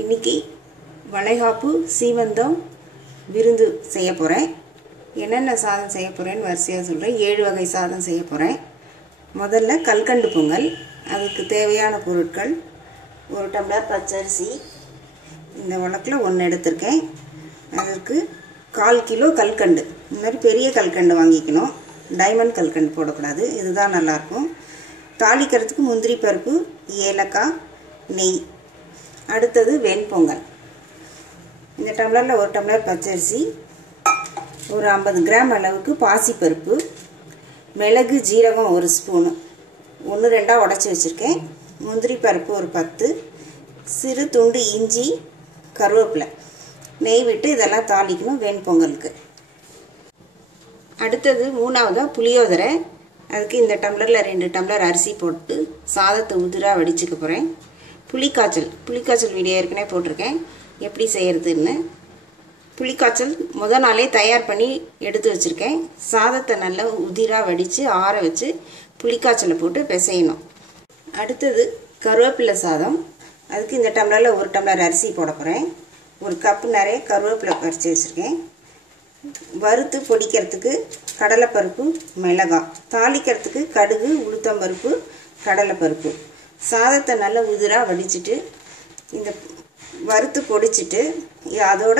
இன்னைக்கு வளைகாப்பு சீமந்தம் விருந்து செய்ய போகிறேன். என்னென்ன சாதம் செய்ய போகிறேன்னு வரிசையாக சொல்கிறேன். 7 வகை சாதம் செய்ய போகிறேன். முதல்ல கல்கண்டு பொங்கல். அதுக்கு தேவையான பொருட்கள்: 1 டம்ளர் பச்சரிசி, இந்த வழக்கில் 1 எடுத்திருக்கேன். அதற்கு 1/4 கிலோ கல்கண்டு. இந்த மாதிரி பெரிய கல்கண்டு வாங்கிக்கணும், டைமண்ட் கல்கண்டு போடக்கூடாது, இதுதான் நல்லாயிருக்கும். தாளிக்கிறதுக்கு முந்திரி பருப்பு, ஏலக்காய், நெய். அடுத்தது வெண்பொங்கல். இந்த டம்ளரில் 1 டம்ளர் பச்சரிசி, ஒரு 50 கிராம் அளவுக்கு பாசிப்பருப்பு, மிளகு ஜீரகம் 1 ஸ்பூனு 1-2 உடச்சி வச்சுருக்கேன், முந்திரி பருப்பு ஒரு 10, சிறு துண்டு இஞ்சி, கருவேப்பிலை, நெய் விட்டு இதெல்லாம் தாளிக்கணும் வெண்பொங்கலுக்கு. அடுத்தது 3வதாக புளியோதரை. அதுக்கு இந்த டம்ளரில் 2 டம்ளர் அரிசி போட்டு சாதத்தை உதிராக வடிச்சுக்க போகிறேன். புளிக்காய்ச்சல் வீடியோ ஏற்கனவே போட்டிருக்கேன், எப்படி செய்கிறதுன்னு. புளிக்காய்ச்சல் முதல் நாளே தயார் பண்ணி எடுத்து வச்சுருக்கேன். சாதத்தை நல்லா உதிராக வடித்து ஆற வச்சு புளிக்காய்ச்சலை போட்டு பிசையணும். அடுத்தது கருவேப்பிலை சாதம். அதுக்கு இந்த டம்ளரில் 1 டம்ளர் அரிசி போட போகிறேன். 1 கப்பு நிறைய கருவேப்பிலை பறித்து வச்சுருக்கேன். வறுத்து பொடிக்கிறதுக்கு கடலைப்பருப்பு, மிளகாய். தாளிக்கிறதுக்கு கடுகு, உளுத்தம்பருப்பு, கடலைப்பருப்பு. சாதத்தை நல்லா உதிராக வடிச்சிட்டு இந்த வறுத்து பொடிச்சிட்டு அதோட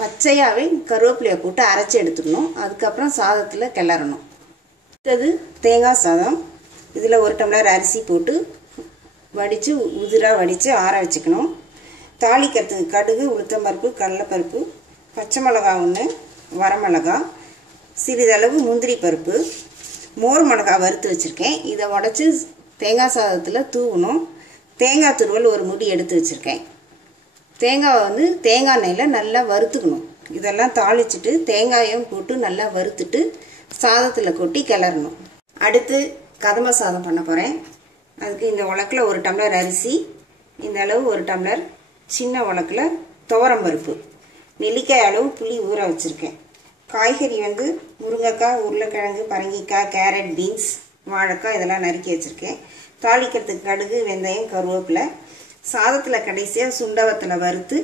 பச்சையாகவே கருவேப்பிலையை போட்டு அரைச்சி எடுத்துக்கணும். அதுக்கப்புறம் சாதத்தில் கிளறணும். அடுத்தது தேங்காய் சாதம். இதில் 1 டம்ளர் அரிசி போட்டு வடித்து உதிராக வடித்து ஆற வச்சுக்கணும். தாளிக்கிறதுக்கு கடுகு, உளுத்தம்பருப்பு, கடலைப்பருப்பு, பச்சை மிளகாய் 1, வரமிளகாய், சிறிதளவு முந்திரி பருப்பு, மோர் மிளகாய் வறுத்து வச்சுருக்கேன். இதை உடச்சி தேங்காய் சாதத்தில் தூவணும். தேங்காய் துருவல் 1 முடி எடுத்து வச்சுருக்கேன். தேங்காய் தேங்காய் எண்ணெயில் நல்லா வறுத்துக்கணும். இதெல்லாம் தாளிச்சிட்டு தேங்காயும் போட்டு நல்லா வறுத்துட்டு சாதத்தில் கொட்டி கிளறணும். அடுத்து கதம்ப சாதம் பண்ண போகிறேன். அதுக்கு இந்த உலக்கில் 1 டம்ளர் அரிசி, இந்த அளவு 1 டம்ளர் சின்ன உலக்கில் துவரம்பருப்பு, நெல்லிக்காய் அளவு புளி ஊற வச்சுருக்கேன். காய்கறி முருங்கைக்காய், உருளைக்கிழங்கு, பரங்கிக்காய், கேரட், பீன்ஸ், வாழைக்காய் இதெல்லாம் நறுக்கி வச்சுருக்கேன். தாளிக்கிறதுக்கு கடுகு, வெந்தயம், கருவேப்பிலை. சாதத்தில் கடைசியாக சுண்டவத்தில் வறுத்து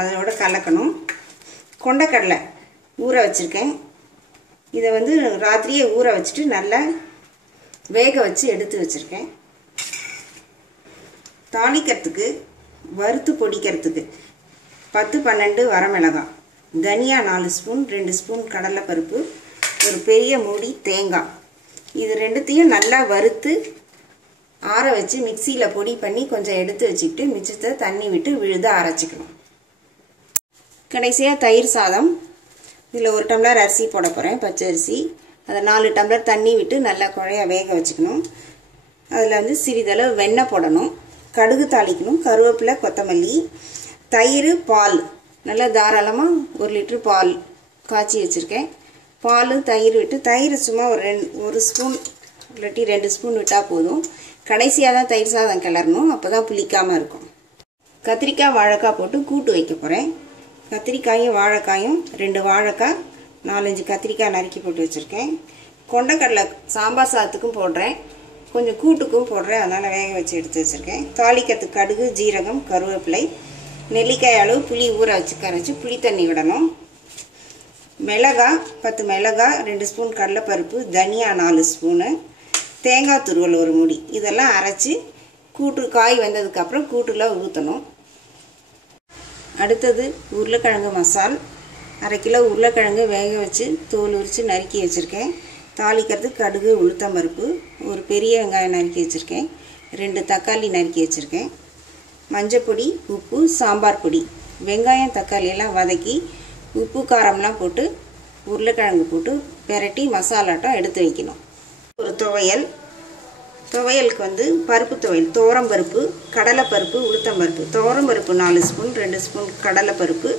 அதோட கலக்கணும். கொண்டக்கடலை ஊற வச்சுருக்கேன். இதை ராத்திரியே ஊற வச்சுட்டு நல்லா வேக வச்சு எடுத்து வச்சுருக்கேன். தாளிக்கிறதுக்கு வறுத்து பொடிக்கிறதுக்கு 10-12 வரமிளகாய், தனியா 4 ஸ்பூன், 2 ஸ்பூன் கடலைப்பருப்பு, ஒரு பெரிய மூடி தேங்காய். இது ரெண்டுத்தையும் நல்லா வறுத்து ஆற வச்சு மிக்சியில் பொடி பண்ணி கொஞ்சம் எடுத்து வச்சுக்கிட்டு மிச்சத்தை தண்ணி விட்டு விழுத அரைச்சிக்கணும். கடைசியாக தயிர் சாதம். இதில் 1 டம்ளர் அரிசி போட போகிறேன், பச்சரிசி. அதை 4 டம்ளர் தண்ணி விட்டு நல்லா குழைய வேக வச்சுக்கணும். அதில் சிறிதளவு வெண்ணெய் போடணும், கடுகு தாளிக்கணும், கருவேப்பிலை, கொத்தமல்லி, தயிர், பால். நல்லா தாராளமாக 1 லிட்டர் பால் காய்ச்சி வச்சுருக்கேன். பால், தயிர் விட்டு தயிர் சும்மா ஒரு ஸ்பூன் இல்லாட்டி 2 ஸ்பூன் விட்டால் போதும். கடைசியாக தான் தயிர் சாதம் கிளறணும், அப்போ தான் புளிக்காமல் இருக்கும். கத்திரிக்காய், வாழைக்காய் போட்டு கூட்டு வைக்க போகிறேன். கத்திரிக்காயும் வாழைக்காயும் 2 வாழைக்காய், 4-5 கத்திரிக்காய் நறுக்கி போட்டு வச்சுருக்கேன். கொண்டக்கடலை சாம்பார் சாதத்துக்கும் போடுறேன், கொஞ்சம் கூட்டுக்கும் போடுறேன், அதனால் வேக வச்சு எடுத்து வச்சுருக்கேன். தாளிக்கிறதுக்கு கடுகு, ஜீரகம், கருவேப்பிலை, நெல்லிக்காய் அளவு புளி ஊற வச்சு கரைச்சி புளி தண்ணி விடணும். மிளகாய் 10 மிளகாய், 2 ஸ்பூன் கடலைப்பருப்பு, தனியா 4 ஸ்பூனு, தேங்காய் துருவல் 1 முடி. இதெல்லாம் அரைச்சி கூட்டு காய் வந்ததுக்கப்புறம் கூட்டில் ஊற்றணும். அடுத்தது உருளைக்கிழங்கு மசால். 1/2 கிலோ உருளைக்கிழங்கு வேக வச்சு தோல் உரித்து நறுக்கி வச்சுருக்கேன். தாளிக்கிறதுக்கு கடுகு, உளுத்தம்பருப்பு, ஒரு பெரிய வெங்காயம் நறுக்கி வச்சுருக்கேன், 2 தக்காளி நறுக்கி வச்சுருக்கேன், மஞ்சப்பொடி, உப்பு, சாம்பார் பொடி. வெங்காயம் தக்காளி எல்லாம் வதக்கி உப்பு காரம்லாம் போட்டு உருளைக்கிழங்கு போட்டு பெரட்டி மசாலாட்டம் எடுத்து வைக்கணும். ஒரு துவையலுக்கு பருப்பு துவையல், துவரம்பருப்பு, கடலைப்பருப்பு, உளுத்தம்பருப்பு. துவரம்பருப்பு 4 ஸ்பூன், 2 ஸ்பூன் கடலைப்பருப்பு,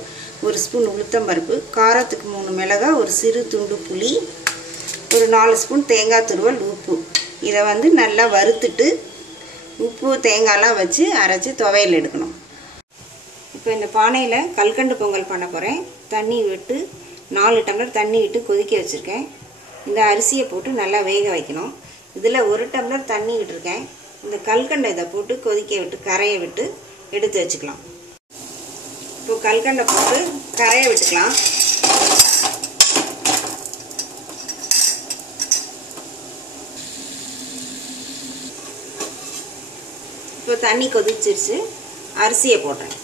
1 ஸ்பூன் உளுத்தம்பருப்பு, காரத்துக்கு 3 மிளகாய், ஒரு சிறு துண்டு புளி, ஒரு 4 ஸ்பூன் தேங்காய் துருவல், உப்பு. இதை நல்லா வறுத்துட்டு உப்பு தேங்காயெலாம் வச்சு அரைச்சி துவையல் எடுக்கணும். இப்போ இந்த பானையில் கல்கண்டு பொங்கல் பண்ண போகிறேன். தண்ணி விட்டு 4 டம்ளர் தண்ணி விட்டு கொதிக்க வச்சுருக்கேன். இந்த அரிசியை போட்டு நல்லா வேக வைக்கணும். இதில் 1 டம்ளர் தண்ணி விட்டுருக்கேன். இந்த கல்கண்டை இதை போட்டு கொதிக்க விட்டு கரையை விட்டு எடுத்து வச்சுக்கலாம். கல்கண்டை போட்டு கரைய விட்டுக்கலாம். இப்போ தண்ணி கொதிச்சிருச்சு, அரிசியை போடுறேன்.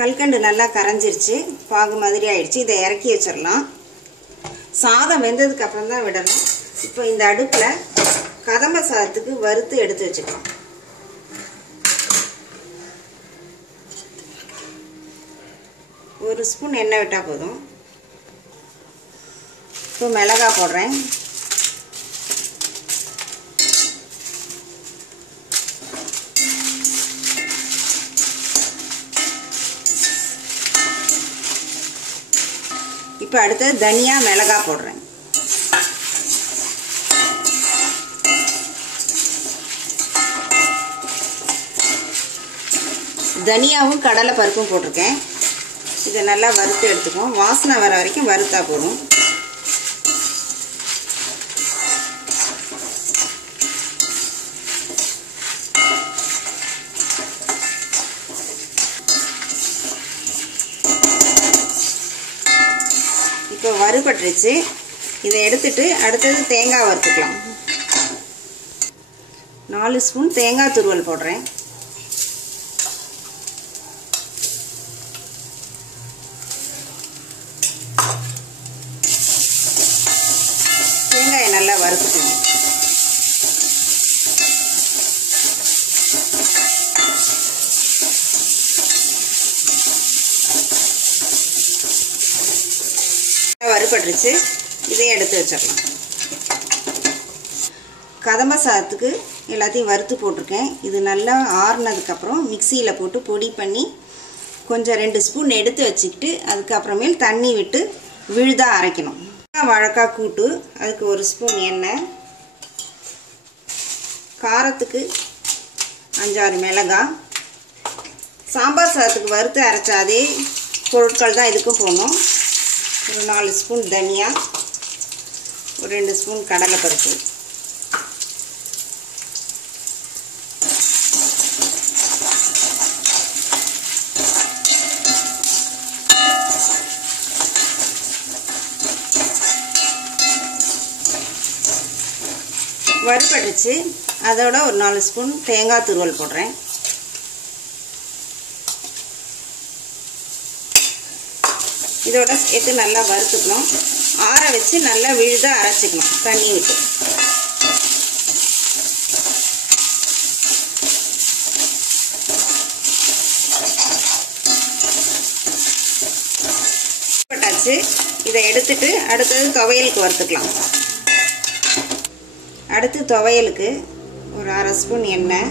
கல்கண்டு நல்லா கரைஞ்சிருச்சு, பாகு மாதிரி ஆயிடுச்சு. இதை இறக்கி வச்சிடலாம். சாதம் வெந்ததுக்கு அப்புறம் தான் விடணும். இப்போ இந்த அடுப்பில் கதம்ப சாதத்துக்கு வறுத்து எடுத்து வச்சுக்கலாம். ஒரு ஸ்பூன் எண்ணெய் விட்டால் போதும். இப்போ மிளகாய் போடுறேன். இப்போ அடுத்தது தனியா மிளகாய் போடுறேன். தனியாவும் கடலை பருப்பும் போட்டிருக்கேன். இதை நல்லா வறுத்து எடுத்துக்குவோம். வாசனை வர வரைக்கும் வறுத்தா போதும். இப்போ வறுபட்டுருச்சு. இதை எடுத்துட்டு அடுத்தது தேங்காய் வறுத்துக்கலாம். 4 ஸ்பூன் தேங்காய் துருவல் போடுறேன். தேங்காயை நல்லா வறுத்துக்கணும். வறுபட்டுருச்சு. இதை எடுத்து வச்சிடலாம். கதம்ப சாதத்துக்கு எல்லாத்தையும் வறுத்து போட்டிருக்கேன். இது நல்லா ஆறுனதுக்கப்புறம் மிக்சியில் போட்டு பொடி பண்ணி கொஞ்சம் 2 ஸ்பூன் எடுத்து வச்சுக்கிட்டு அதுக்கப்புறமேல் தண்ணி விட்டு விழுதாக அரைக்கணும். வாழைக்காய் கூட்டு, அதுக்கு 1 ஸ்பூன் எண்ணெய், காரத்துக்கு 5-6 மிளகாய், சாம்பார் சாதத்துக்கு வறுத்து அரைச்ச அதே பொருட்கள் தான் இதுக்கும் போடணும். ஒரு 4 ஸ்பூன் தனியா, ஒரு 2 ஸ்பூன் கடலைப்பருப்பு, வறுபட்டுச்சு. அதோட ஒரு 4 ஸ்பூன் தேங்காய் துருவல் போடுறேன். இதோட சேர்த்து நல்லா வறுத்துக்கணும். ஆற வச்சு நல்லா விழுத அரைச்சிக்கணும் தண்ணி விட்டு. போட்டாச்சு. இதை எடுத்துட்டு அடுத்தது துவையலுக்கு வறுத்துக்கலாம். அடுத்து துவையலுக்கு ஒரு 1/2 ஸ்பூன் எண்ணெய்,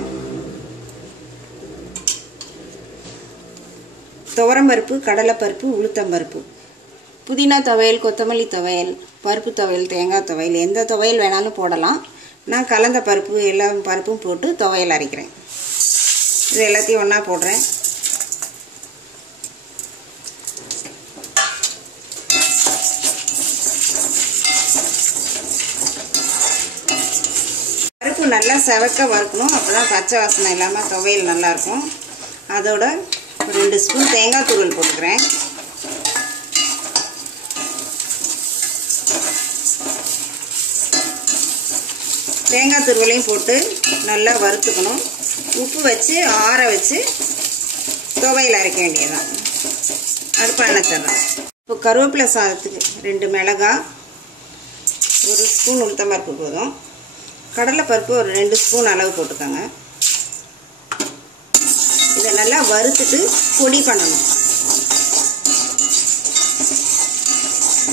துவரம்பருப்பு, கடலைப்பருப்பு, உளுத்தம்பருப்பு, புதினா துவையல், கொத்தமல்லி துவையல், பருப்பு துவையல், தேங்காய் துவையல், எந்த துவையல் வேணாலும் போடலாம். நான் கலந்த பருப்பு எல்லா பருப்பும் போட்டு துவையல் அரைக்கிறேன். இது எல்லாத்தையும் ஒன்றா போடுறேன். பருப்பு நல்லா செவக்க வறுக்கணும். அப்போ தான் பச்சை வாசனை இல்லாமல் துவையல் நல்லாயிருக்கும். அதோட ஒரு 2 ஸ்பூன் தேங்காய் துருவல் போட்டுக்கிறேன். தேங்காய் துருவலையும் போட்டு நல்லா வறுத்துக்கணும். உப்பு வச்சு ஆற வச்சு துவையல் அரைக்க வேண்டியதுதான். அடுப்பு அணைச்சிடலாம். இப்போ கருவேப்பிலை சாதத்துக்கு 2 மிளகாய், 1 ஸ்பூன் உளுத்தம்பருப்பு போதும். கடலைப்பருப்பு ஒரு 2 ஸ்பூன் அளவு போட்டுக்கோங்க. இதை நல்லா வறுத்துட்டு பொடி பண்ணணும்.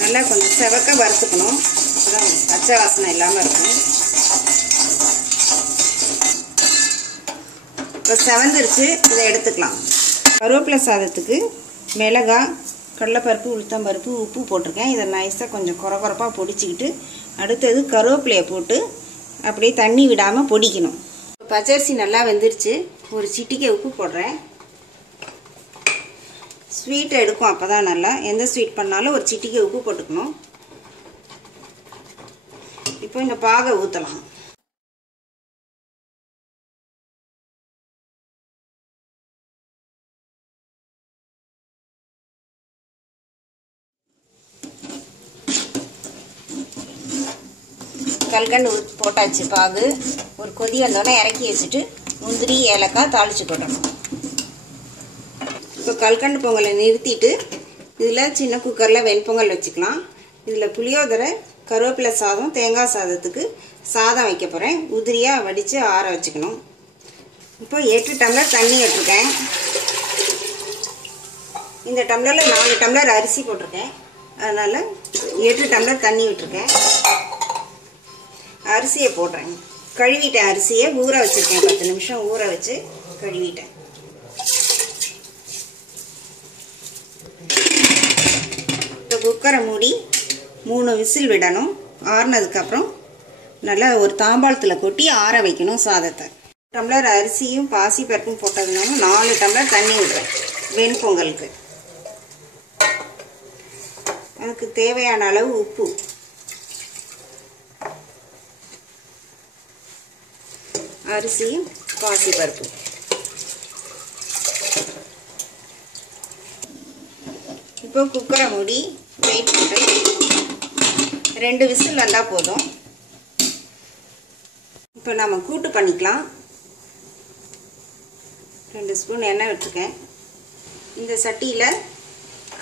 நல்லா கொஞ்சம் செவக்க வறுத்துக்கணும். அப்போதான் பச்சை வாசனை இல்லாமல் இருக்கும். இப்போ செவந்துருச்சு. இதை எடுத்துக்கலாம். கருவேப்பிலை சாதத்துக்கு மிளகாய், கடலைப்பருப்பு, உளுத்தம்பருப்பு, உப்பு போட்டிருக்கேன். இதை நைஸாக கொஞ்சம் குறப்பாக பொடிச்சிக்கிட்டு அடுத்தது கருவேப்பிலையை போட்டு அப்படியே தண்ணி விடாமல் பொடிக்கணும். பச்சரிசி நல்லா வெந்துருச்சு. ஒரு சிட்டிகை உப்பு போடுறேன். ஸ்வீட் எடுக்கும். அப்போ தான் நல்லா, எந்த ஸ்வீட் பண்ணாலும் ஒரு சிட்டிகை உப்பு போட்டுக்கணும். இப்போ இந்த பாகை ஊற்றலாம். கல்கண்டு போட்டாச்சு. பாகு ஒரு கொதி வந்தோடனே இறக்கி வச்சுட்டு முந்திரி ஏலக்காய் தாளித்து கொட்டணும். இப்போ கல்கண்டு பொங்கலை நிறுத்திட்டு இதில் சின்ன குக்கரில் வெண்பொங்கல் வச்சுக்கலாம். இதில் புளியோதரை, கருவேப்பிலை சாதம், தேங்காய் சாதத்துக்கு சாதம் வைக்க போகிறேன். உதிரியாக வடித்து ஆற வச்சுக்கணும். இப்போ 8 டம்ளர் தண்ணி எடுத்துருக்கேன். இந்த டம்ளரில் 4 டம்ளர் அரிசி போட்டிருக்கேன். அதனால் 8 டம்ளர் தண்ணி விட்டுருக்கேன். அரிசியை போடுறேன். கழுவிட்டேன். அரிசியை ஊற வச்சுருக்கேன். 10 நிமிஷம் ஊற வச்சு கழுவிட்டேன். இப்போ குக்கரை மூடி 3 விசில் விடணும். ஆறுனதுக்கப்புறம் நல்லா ஒரு தாம்பாளத்தில் கொட்டி ஆற வைக்கணும் சாதத்தை. டம்ளர் அரிசியும் பாசி பருப்பும் போட்டதுனால 4 டம்ளர் தண்ணி விடுறேன் வெண்பொங்கலுக்கு. அதுக்கு தேவையான அளவு உப்பு, அரிசியும் பாசி பருப்பு. இப்போ குக்கரை மூடி வெயிட் போட்டு 2 விசில் வந்தால் போதும். இப்போ நம்ம கூட்டு பண்ணிக்கலாம். 2 ஸ்பூன் எண்ணெய் விட்டுருக்கேன். இந்த சட்டியில்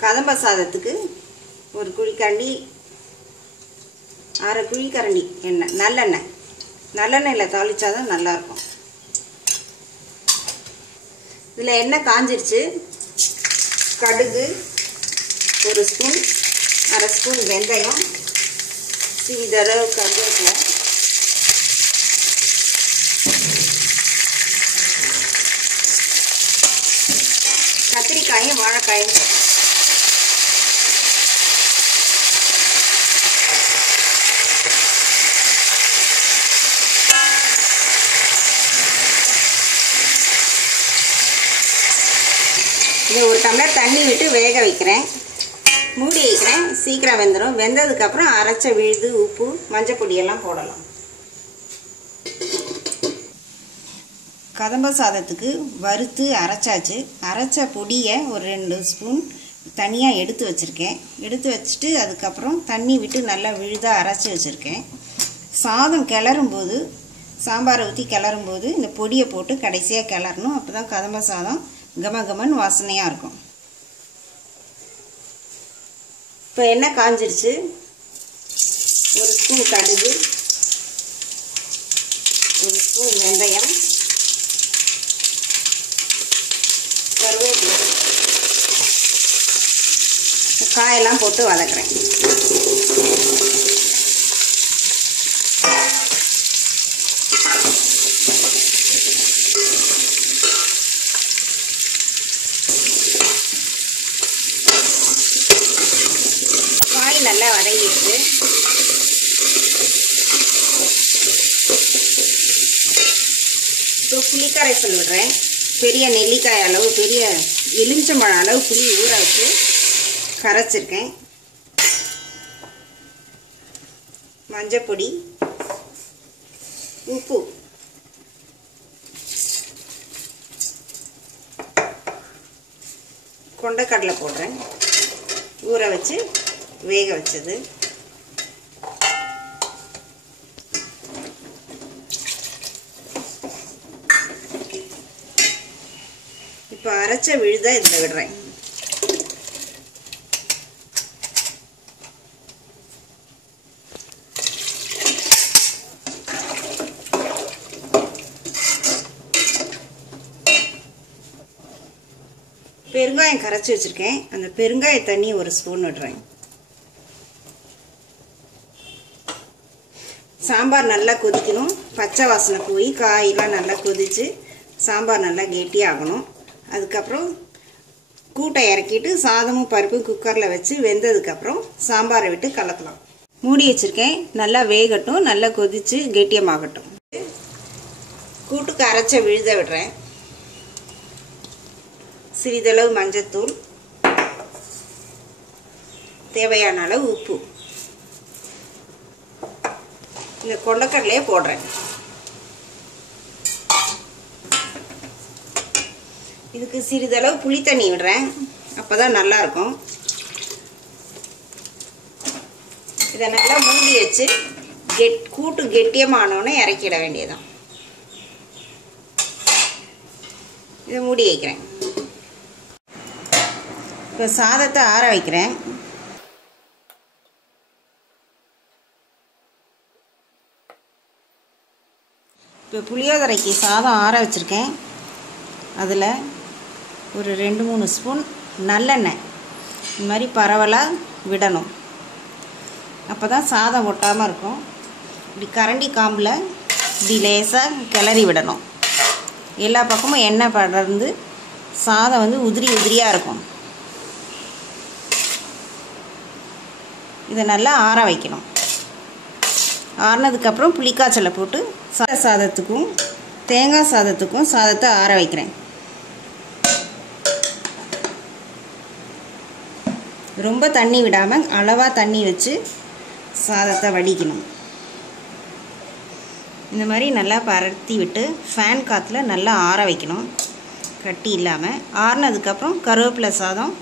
கதம்ப சாதத்துக்கு ஒரு குழிக்கரண்டி, அரை குழிக்கரண்டி எண்ணெய், நல்லெண்ணெயில் தாளிச்சாதான் நல்லாயிருக்கும். இதில் எண்ணெய் காஞ்சிருச்சு. கடுகு 1 ஸ்பூன், அரை ஸ்பூன் வெந்தயம், சிறிதளவு கருவேப்பிலை, கத்திரிக்காயும் வாழைக்காயும் போட்டு இதை 1 டம்ளர் தண்ணி விட்டு வேக வைக்கிறேன். மூடி வைக்கிறேன். சீக்கிரம் வெந்துடும். வெந்ததுக்கப்புறம் அரைச்ச விழுது, உப்பு, மஞ்சள் பொடியெல்லாம் போடலாம். கதம்ப சாதத்துக்கு வறுத்து அரைச்சாச்சு. அரைச்ச பொடியை ஒரு 2 ஸ்பூன் தனியாக எடுத்து வச்சுருக்கேன். எடுத்து வச்சுட்டு அதுக்கப்புறம் தண்ணி விட்டு நல்லா விழுதாக அரைச்சி வச்சுருக்கேன். சாதம் கிளறும்போது, சாம்பாரை ஊற்றி கிளறும்போது இந்த பொடியை போட்டு கடைசியாக கிளறணும். அப்போ தான் கதம்ப சாதம் கமகமன் வாசனையாக இருக்கும். இப்போ எண்ணெய் காஞ்சிருச்சு. 1 ஸ்பூன் கடுகு, 1 ஸ்பூன் வெந்தயம், கருவேப்பிலை, காயெல்லாம் போட்டு வதக்குறேன். காய் நல்லா வதங்கிடுச்சு. இப்போ புளிக்கரைசல் விடுறேன். பெரிய நெல்லிக்காய் அளவு, பெரிய எலுமிச்சம்பழம் அளவு புளி ஊற வச்சு கரைச்சிருக்கேன். மஞ்சப்பொடி, உப்பு, கொண்டைக்கடலை போடுறேன். ஊற வச்சு வேக வச்சது. இப்போ அரைச்ச விழுதை இதில் விடுறேன். பெருங்காயம் கரைச்சி வச்சுருக்கேன். அந்த பெருங்காய தண்ணி 1 ஸ்பூன் விடுறேன். சாம்பார் நல்லா கொதிக்கணும். பச்சை வாசனை போய் காயெல்லாம் நல்லா கொதித்து சாம்பார் நல்லா கெட்டியாகணும். அதுக்கப்புறம் கூட்டை இறக்கிட்டு சாதமும் பருப்பும் குக்கரில் வச்சு வெந்ததுக்கப்புறம் சாம்பாரை விட்டு கலக்கலாம். மூடி வச்சுருக்கேன். நல்லா வேகட்டும், நல்லா கொதித்து கெட்டியமாகட்டும். கூட்டுக்கு அரைச்ச விழுத விடுறேன். சிறிதளவு மஞ்சத்தூள், தேவையான அளவு உப்பு, இந்த கொண்டக்கடலையே போடுறேன். இதுக்கு சிறிதளவு புளி தண்ணி விடுறேன், அப்போ தான் நல்லாயிருக்கும். இதை நல்லா மூடி வச்சு கூட்டு கெட்டியமானோன்னு இறக்கிட வேண்டியதான். இதை மூடி வைக்கிறேன். இப்போ சாதத்தை ஆற வைக்கிறேன். இப்போ புளியோதரைக்கு சாதம் ஆற வச்சுருக்கேன். அதில் ஒரு 2-3 ஸ்பூன் நல்லெண்ணெய் இந்த மாதிரி பரவலாக விடணும். அப்போ தான் சாதம் ஒட்டாமல் இருக்கும். இப்படி கரண்டி காம்பில் இப்படி லேசாக கிளறி விடணும். எல்லா பக்கமும் எண்ணெய் படர்ந்து சாதம் வந்து உதிரி உதிரியாக இருக்கும். இதை நல்லா ஆற வைக்கணும். ஆறினதுக்கப்புறம் புளிக்காய்ச்சலை போட்டு சாதத்துக்கும் தேங்காய் சாதத்துக்கும் சாதத்தை ஆற வைக்கிறேன். ரொம்ப தண்ணி விடாமல் அளவாக தண்ணி வச்சு சாதத்தை வடிக்கணும். இந்த மாதிரி நல்லா பரத்தி விட்டு ஃபேன் காற்றுல நல்லா ஆற வைக்கணும், கட்டி இல்லாமல். ஆறினதுக்கப்புறம் கருவேப்பிலை சாதம்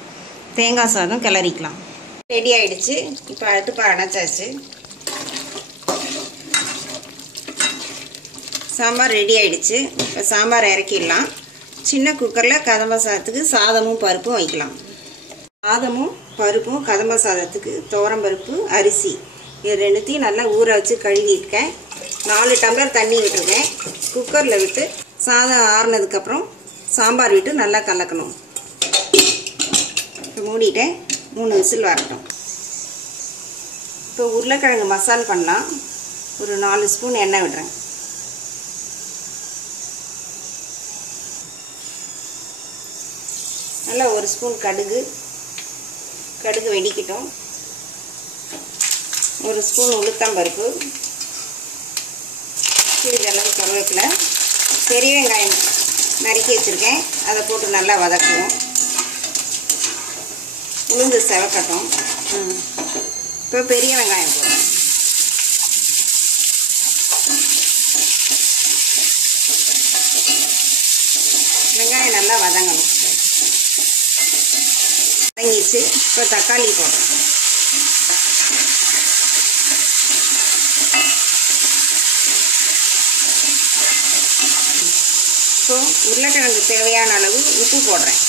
தேங்காய் சாதம் கிளறிக்கலாம். ரெடி ஆகிடுச்சு. இப்போ அடுப்பு அணைச்சாச்சு. சாம்பார் ரெடி ஆகிடுச்சு. இப்போ சாம்பார் இறக்கிடலாம். சின்ன குக்கரில் கதம்ப சாதத்துக்கு சாதமும் பருப்பும் வைக்கலாம். சாதமும் பருப்பும் கதம்ப சாதத்துக்கு துவரம்பருப்பு அரிசி இது ரெண்டுத்தையும் நல்லா ஊற வச்சு கழுவிருக்கேன். 4 டம்ளர் தண்ணி விட்டுருக்கேன். குக்கரில் விட்டு சாதம் ஆறுனதுக்கப்புறம் சாம்பார் விட்டு நல்லா கலக்கணும். இப்போ மூடிட்டேன். 3 விசில் வரட்டும். இப்போ உருளைக்கிழங்கு மசால் பண்ணலாம். ஒரு 4 ஸ்பூன் எண்ணெய் விடுறேன். நல்லா 1 ஸ்பூன் கடுகு வெடிக்கட்டும். 1 ஸ்பூன் உளுத்தம்பருப்பு, சிறிதளவு கருவேப்பிலை, பெரிய வெங்காயம் நறுக்கி வச்சுருக்கேன், அதை போட்டு நல்லா வதக்குவோம். உளுந்து செவக்கட்டும். இப்போ பெரிய வெங்காயம் போடுறேன். வெங்காயம் நல்லா வதங்கணும். வதங்கிடுச்சு. இப்போ தக்காளி போடுறேன். இப்போ உருளைக்கிழங்கு தேவையான அளவு உப்பு போடுறேன்.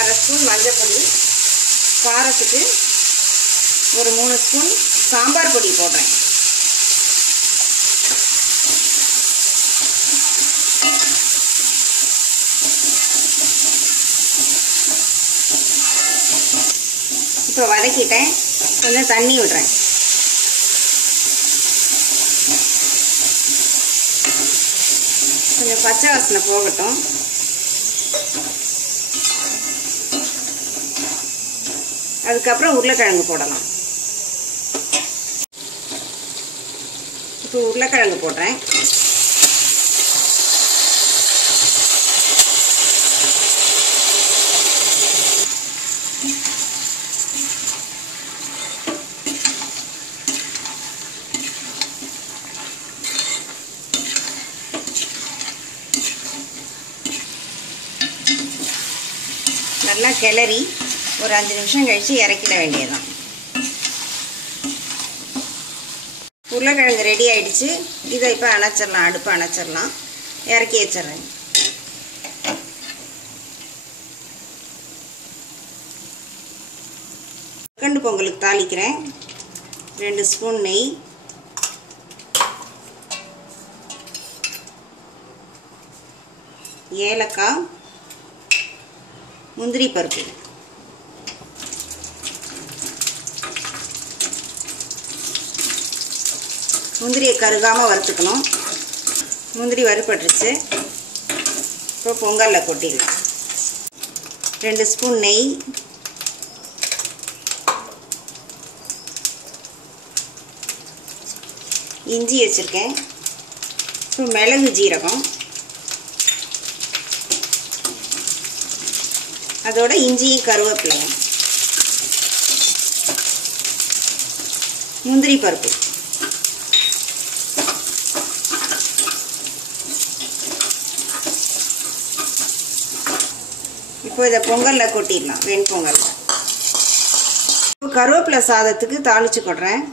1/2 ஸ்பூன் மஞ்சள், காரத்துக்கு ஒரு 3 ஸ்பூன் சாம்பார் பொடி போடுறேன். இப்போ வதக்கிட்டேன். கொஞ்சம் தண்ணி விடுறேன். கொஞ்சம் பச்சை வாசனை போகட்டும். அதுக்கப்புறம் உருளைக்கிழங்கு போடலாம். இப்போ உருளைக்கிழங்கு போடுறேன். நல்லா கிளறி ஒரு 5 நிமிஷம் கழித்து இறக்கிட வேண்டியதுதான். உருளைக்கிழங்கு ரெடி ஆகிடுச்சு. இதை இப்போ அணைச்சிடலாம். அடுப்பு அணைச்சிடலாம். இறக்கி வச்சிட்றேன். கண்டு பொங்கலுக்கு தாளிக்கிறேன். 2 ஸ்பூன் நெய், ஏலக்காய், முந்திரி பருப்பு, முந்திரியை கருகாமல் வறுத்துக்கணும். முந்திரி வறுபட்டுருச்சு. இப்போ பொங்கலில் கொட்டிடலாம். 2 ஸ்பூன் நெய், இஞ்சி வச்சுருக்கேன். இப்போ மிளகு ஜீரகம், அதோட இஞ்சியும் கருவேப்பிலையும், முந்திரி பருப்பு, இப்போ இதை பொங்கலில் கொட்டிடலாம். வெண்பொங்கல். இப்போ கருவேப்பிலை சாதத்துக்கு தாளித்து கொட்டுறேன்.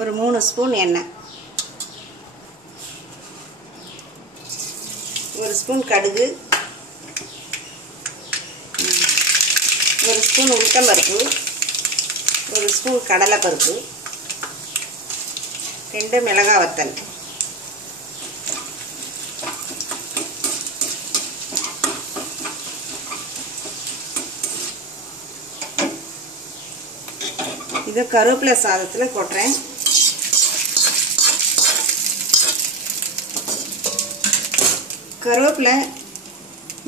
ஒரு 3 ஸ்பூன் எண்ணெய், 1 ஸ்பூன் கடுகு, 1 ஸ்பூன் உளுத்தம்பருப்பு, 1 ஸ்பூன் கடலைப்பருப்பு, 2 மிளகாய் வத்தல், இதை கருவேப்பிலை சாதத்தில் கொட்டுறேன். கருவேப்பிலை,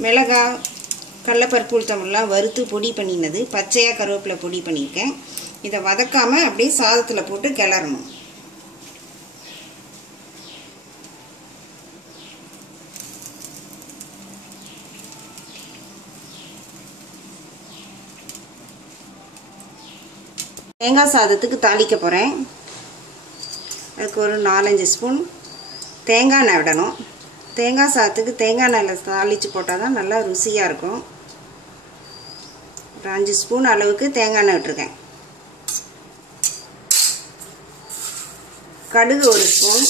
மிளகாய், கடலைப்பருப்பு, உளுத்தம்பருப்புலாம் வறுத்து பொடி பண்ணினது. பச்சையாக கருவேப்பிலை பொடி பண்ணியிருக்கேன். இதை வதக்காமல் அப்படியே சாதத்தில் போட்டு கிளறணும். தேங்காய் சாதத்துக்கு தாளிக்க போகிறேன். அதுக்கு ஒரு 4-5 ஸ்பூன் தேங்காய் எண்ணெய் விடணும். தேங்காய் சாதத்துக்கு தேங்காய் எண்ணெயில் தாளித்து போட்டால் தான் நல்லா ருசியாக இருக்கும். ஒரு 5 ஸ்பூன் அளவுக்கு தேங்காய் எண்ணெய் விட்டுருக்கேன். கடுகு 1 ஸ்பூன்,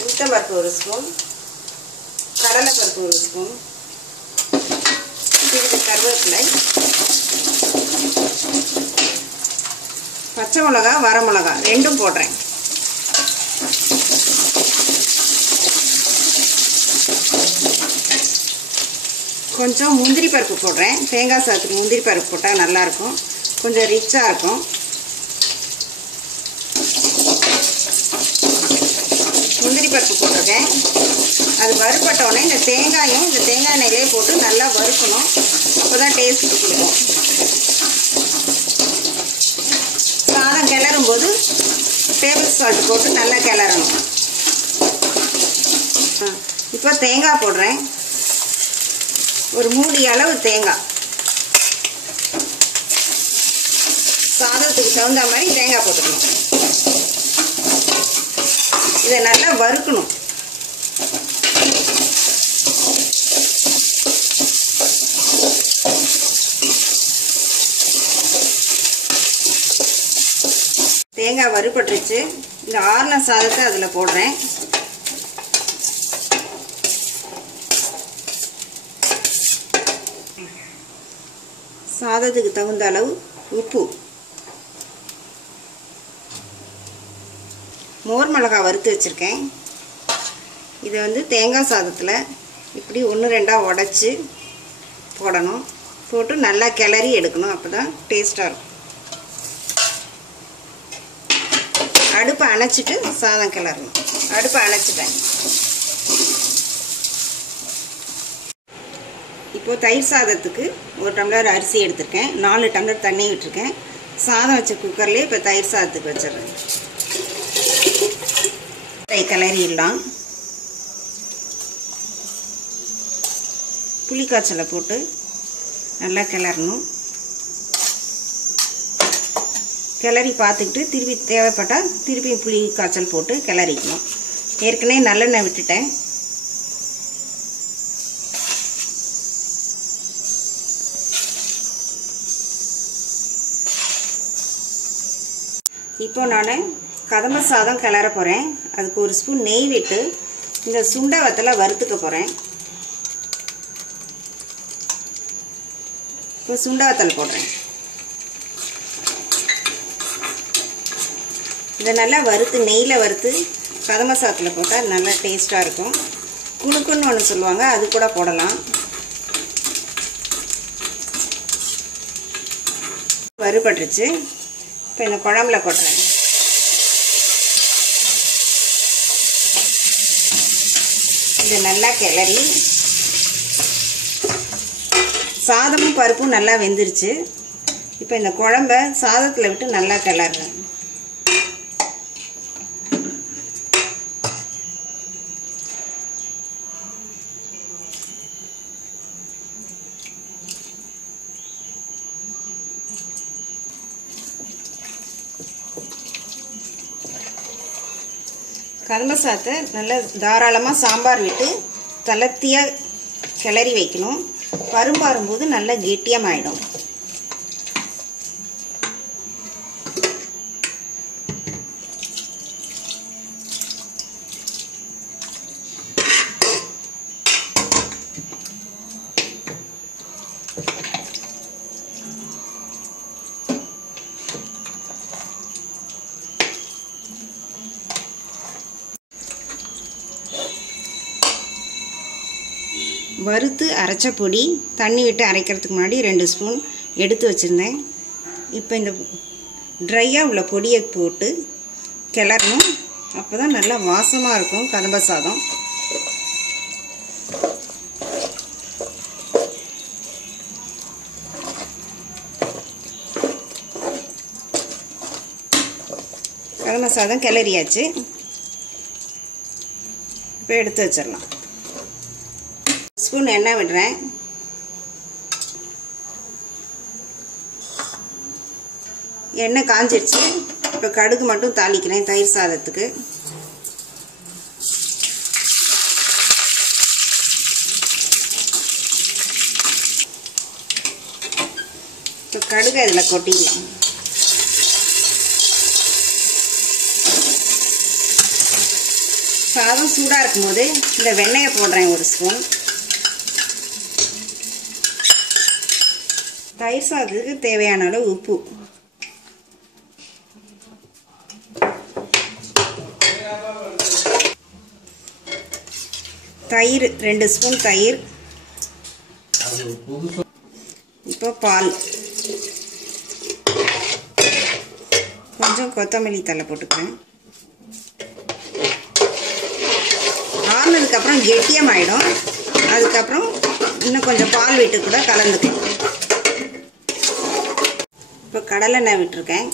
உளுத்தம்பருப்பு 1 ஸ்பூன், கடலைப்பருப்பு 1 ஸ்பூன், சிறிது கருவேப்பிலை, பச்சை மிளகா, வரமிளகா 2ம் போடுறேன். கொஞ்சம் முந்திரி பருப்பு போடுறேன். தேங்காய் சாதத்துக்கு முந்திரி பருப்பு போட்டால் நல்லாயிருக்கும், கொஞ்சம் ரிச்சாக இருக்கும். முந்திரி பருப்பு போட்டிருக்கேன். அது வறுப்பட்டோடனே இந்த தேங்காயும் இந்த தேங்காய் எண்ணெயிலே போட்டு நல்லா வறுக்கணும். அப்போ தான் டேஸ்ட்டு கொடுக்கும். சாதம் கிளறும் போது டேபிள் சால்ட் போட்டு நல்லா கிளறணும். இப்போ தேங்காய் போடுறேன். ஒரு மூடி அளவு தேங்காய், சாதத்துக்கு தகுந்த மாதிரி தேங்காய் போட்டுக்கணும். இதை நல்லா வறுக்கணும். தேங்காய் வறுபட்டுருச்சு. இந்த ஆறின சாதத்தை அதில் போடுறேன். சாதத்துக்கு தகுந்த அளவு உப்பு, மோர் மிளகாய் வறுத்து வச்சுருக்கேன். இதை வந்து தேங்காய் சாதத்தில் இப்படி 1-2 உடச்சி போடணும். போட்டு நல்லா கிளறி எடுக்கணும். அப்போ தான் டேஸ்ட்டாக இருக்கும். அடுப்பை அணைச்சிட்டு சாதம் கிளறணும். அடுப்பை அணைச்சிட்டேன். இப்போது தயிர் சாதத்துக்கு 1 டம்ளர் அரிசி எடுத்திருக்கேன். 4 டம்ளர் தண்ணி விட்டுருக்கேன். சாதம் வச்ச குக்கர்லேயே இப்போ தயிர் சாதத்துக்கு வச்சிடுறேன். கிளறிடலாம். புளி காய்ச்சலை போட்டு நல்லா கிளறணும். கிளறி பார்த்துக்கிட்டு திருப்பி தேவைப்பட்டால் திருப்பி புளி காய்ச்சல் போட்டு கிளறிக்கணும். ஏற்கனவே நல்லெண்ணெய் விட்டுட்டேன். இப்போ நான் கதம்ப சாதம் கிளற போகிறேன். அதுக்கு 1 ஸ்பூன் நெய் விட்டு இந்த சுண்டை வத்தலை வறுத்துக்க போகிறேன். இப்போ சுண்டை வத்தல் போடுறேன். இதை நல்லா வறுத்து நெய்யில் வறுத்து கதம்ப சாதத்தில் போட்டால் நல்லா டேஸ்ட்டாக இருக்கும். குணுக்குன்னு ஒன்று சொல்லுவாங்க, அது கூட போடலாம். வறுபட்டுருச்சு. இப்போ இந்த குழம்புல கொட்டுறேன். இதை நல்லா கிளறி, சாதமும் பருப்பும் நல்லா வெந்துருச்சு. இப்போ இந்த குழம்ப சாதத்தில் விட்டு நல்லா கிளறேன். கதம்ப சாதத்தை நல்லா தாராளமாக சாம்பார் விட்டு தளர்த்தியாக கிளறி வைக்கணும். பருமாறும்போது நல்லா கெட்டியமாயிடும். வறுத்து அரைச்ச பொடி தண்ணி விட்டு அரைக்கிறதுக்கு முன்னாடி 2 ஸ்பூன் எடுத்து வச்சுருந்தேன். இப்போ இந்த ட்ரையாக உள்ள பொடியை போட்டு கிளறணும். அப்போ தான் நல்லா வாசமாக இருக்கும் கதம்ப சாதம். கதம்ப சாதம் கிளறியாச்சு. இப்போ எடுத்து வச்சிடலாம். ஸ்பூன் எண்ணெய் விடுறேன். எண்ணெய் காஞ்சிடுச்சு. இப்போ கடுகு மட்டும் தாளிக்கிறேன் தயிர் சாதத்துக்கு. இப்போ கடுகு இதில் கொட்டிடலாம். சாதம் சூடாக இருக்கும்போது இந்த வெண்ணெயை போடுறேன் 1 ஸ்பூன். தயிர் சாதத்துக்கு தேவையான அளவு உப்பு. தயிர் 2 ஸ்பூன் தயிர். இப்போ பால். கொஞ்சம் கொத்தமல்லி தழை போட்டுக்கிறேன். ஆறுனதுக்கப்புறம் கெட்டியமாயிடும். அதுக்கப்புறம் இன்னும் கொஞ்சம் பால் விட்டு கூட கலந்துக்கலாம். இப்போ கடலெண்ணெய் விட்டுருக்கேன்.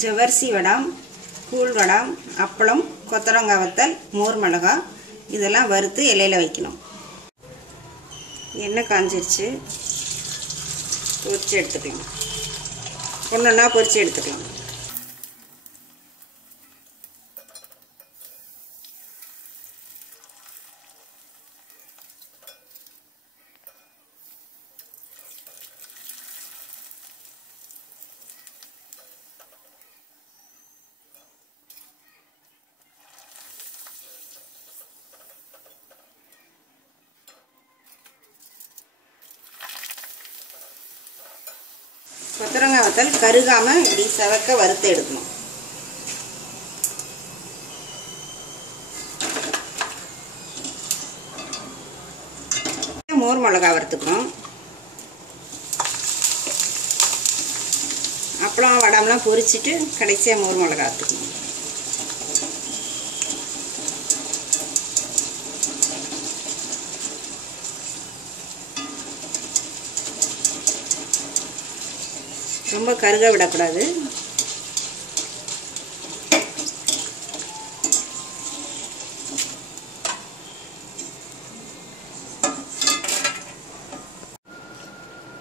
ஜவ்வரிசி வடம், கூழ் வடம், அப்பளம், கொத்தவரங்காய் வத்தல், மோர் மிளகாய் இதெல்லாம் வறுத்து இலையில் வைக்கணும். எண்ணெய் காஞ்சிருச்சு. பொரிச்சு எடுத்துக்கலாம். ஒன்றொன்னா பொரிச்சு எடுத்துக்கலாம். கொத்தவரங்காய் வத்தல் கருகாமல் இப்படி செவக்க வறுத்து எடுக்கணும். மோர் மிளகாய் வறுத்துக்கணும். அப்பளம் வடம்லாம் பொரிச்சிட்டு கடைசியாக மோர் மிளகாய் வறுத்துக்கணும். ரொம்ப கருக விடக்கூடாது.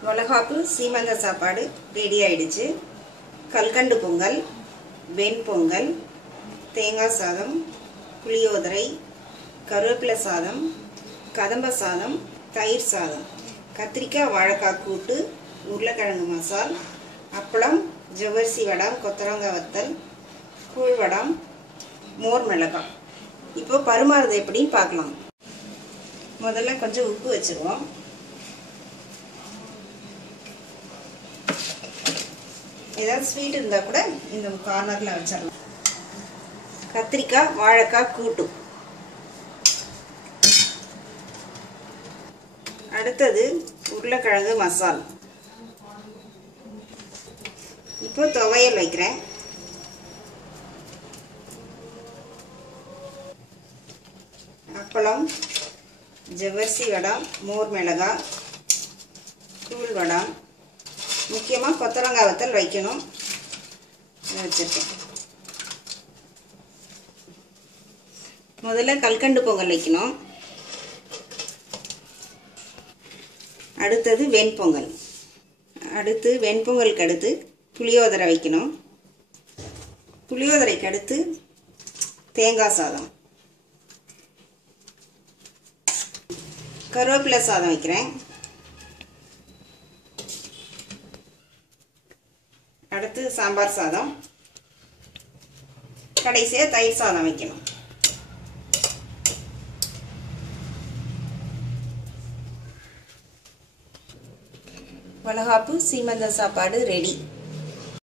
மிளகாப்பு சீமந்த சாப்பாடு ரெடி ஆயிடுச்சு. கல்கண்டு பொங்கல், வெண்பொங்கல், தேங்காய் சாதம், புளியோதரை, கருவேப்பிலை சாதம், கதம்ப சாதம், தயிர் சாதம், கத்திரிக்காய் வாழைக்காய் கூட்டு, உருளைக்கிழங்கு மசால், அப்பளம், ஜவ்வரிசி வடம், கொத்தவரங்காய் வத்தல், கூழ் வடம், மோர் மிளகாய். இப்போ பருமாறுறது எப்படின்னு பார்க்கலாம். முதல்ல கொஞ்சம் உப்பு வச்சுருவோம். ஏதாவது ஸ்வீட் இருந்தால் கூட இந்த கார்னரில் வச்சிடலாம். கத்திரிக்காய் வாழைக்காய் கூட்டு. அடுத்தது உருளைக்கிழங்கு மசால். இப்போ துவையல் வைக்கிறேன். அப்பளம், ஜவ்வரிசி வடம், மோர் மிளகாய், கூழ் வடம், முக்கியமாக கொத்தவரங்காய் வத்தல் வைக்கணும். வச்சுருக்கேன். முதல்ல கல்கண்டு பொங்கல் வைக்கணும். அடுத்தது வெண்பொங்கல். அடுத்து வெண்பொங்கலுக்கு அடுத்து புளியோதரை வைக்கணும். புளியோதரைக்கு அடுத்து தேங்காய் சாதம், கருவேப்பிலை சாதம் வைக்கிறேன். அடுத்து சாம்பார் சாதம், கடைசியாக தயிர் சாதம் வைக்கணும். வளகாப்பு சீமந்த சாப்பாடு ரெடி.